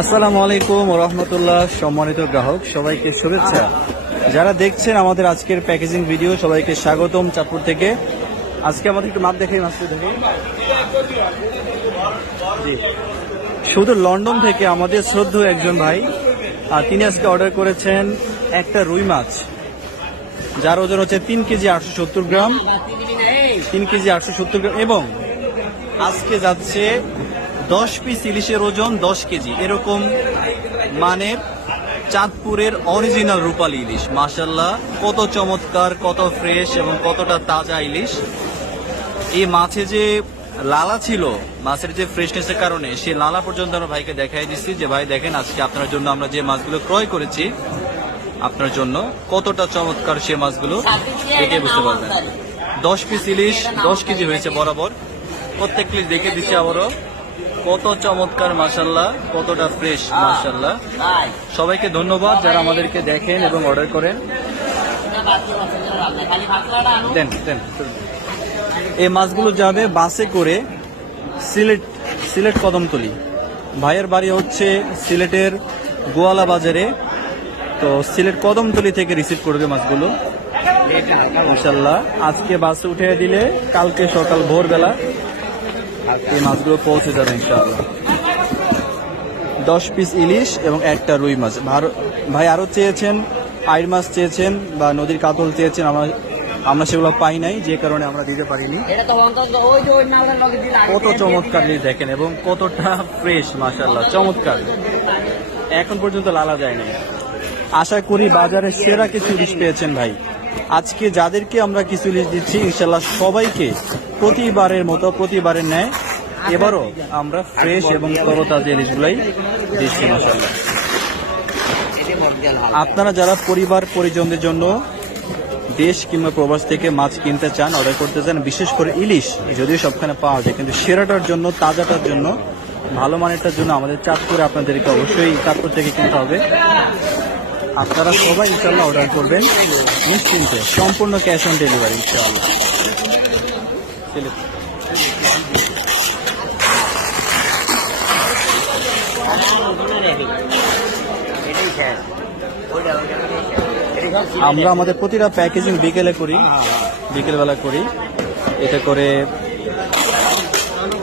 আসসালামু আলাইকুম রহমতুল্লাহ, সম্মানিত গ্রাহক, সবাইকে শুভেচ্ছা। যারা দেখছেন আমাদের আজকের প্যাকেজিং ভিডিও, সবাইকে স্বাগতম চাঁদপুর থেকে। আজকে আমাদের একটু মাপ দেখাই মাছটা দেখি। শুধু লন্ডন থেকে আমাদের শ্রদ্ধ একজন ভাই আর তিনি আজকে অর্ডার করেছেন একটা রুই মাছ। যার ওজন হচ্ছে তিন কেজি আটশো সত্তর গ্রাম। তিন কেজি আটশো সত্তর গ্রাম এবং আজকে যাচ্ছে দশ পিস ইলিশের ওজন দশ কেজি। এরকম মানের চাঁদপুরের অরিজিনাল রূপালী ইলিশ। মাসাল্লাহ কত চমৎকার কত ফ্রেশ এবং কতটা তাজা ইলিশ। এই মাছে যে লালা ছিল মাছের যে ফ্রেশনেসের কারণে সেই লালা পর্যন্ত আমরা ভাইকে দেখাই দিচ্ছি যে ভাই দেখেন আজকে আপনার জন্য আমরা যে মাছগুলো ক্রয় করেছি আপনার জন্য কতটা চমৎকার সে মাছগুলো দেখে বুঝতে পারবেন। দশ পিস ইলিশ দশ কেজি হয়েছে বরাবর। প্রত্যেক পিস দেখে দিচ্ছি আবারও। কত চমৎকার মাসাল্লাহ কতটা ফ্রেশ মাসাল্লাহ সবাইকে ধন্যবাদ যারা আমাদেরকে দেখেন এবং অর্ডার করেন। দেন দেন এই মাছগুলো যাবে বাসে করে সিলেট সিলেট কদমতলি। ভাইয়ের বাড়ি হচ্ছে সিলেটের গোয়ালা বাজারে। তো সিলেট কদমতলি থেকে রিসিভ করবে মাছগুলো। ইনশাল্লাহ আজকে বাসে উঠে দিলে কালকে সকাল ভোরবেলা এই মাছগুলো পৌঁছে যাবে ইনশাআল্লাহ। দশ পিস ইলিশ এবং একটা রুই মাছ। ভাই আরও চেয়েছেন আইর মাছ চেয়েছেন বা নদীর কাতল চেয়েছেন আমরা আমরা সেগুলো পাই নাই যে কারণে আমরা দিতে পারিনি। কত চমৎকার ইলিশ দেখেন এবং কতটা ফ্রেশ মাশাল্লাহ চমৎকার। এখন পর্যন্ত লালা যায়নি আশা করি বাজারে সেরা কিছু ইলিশ পেয়েছেন ভাই। আজকে যাদেরকে আমরা কিছু ইলিশ দিচ্ছি, ইনশাল্লাহ সবাইকে প্রতিবারের মতো প্রতিবারের ন্যায় এবারও আমরা ফ্রেশ এবং তরতাজা ইলিশগুলাই দিচ্ছি হাল আপনারা যারা পরিবার, পরিজনদের জন্য দেশ কিংবা প্রবাস থেকে মাছ কিনতে চান অর্ডার করতে চান, বিশেষ করে ইলিশ, যদিও সবখানে পাওয়া যায়, কিন্তু সেরাটার জন্য, তাজাটার জন্য, ভালো মানেরটার জন্য আমাদের চাঁদপুরে আপনাদেরকে অবশ্যই চাঁদপুর থেকে কিনতে হবে। আপনারা সবাই ইনশাল্লাহ অর্ডার করবেন। নিশ্চিন্তে, সম্পূর্ণ ক্যাশ অন ডেলিভারি সিলেটে। আমরা আমাদের প্রতিটা প্যাকেজিং বিকেলে করি, বিকেলবেলা করি। এটা করে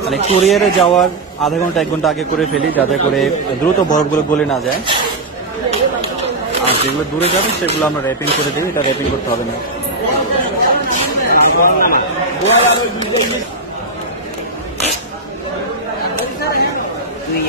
মানে কুরিয়ারে যাওয়ার আধা ঘণ্টা, এক ঘণ্টা আগে করে ফেলি, যাতে করে দ্রুত বরফগুলো গলে না যায়। যেগুলো দূরে যাবে সেগুলো আমরা র্যাপিং করে দেবো। এটা র্যাপিং করতে হবে না। দুই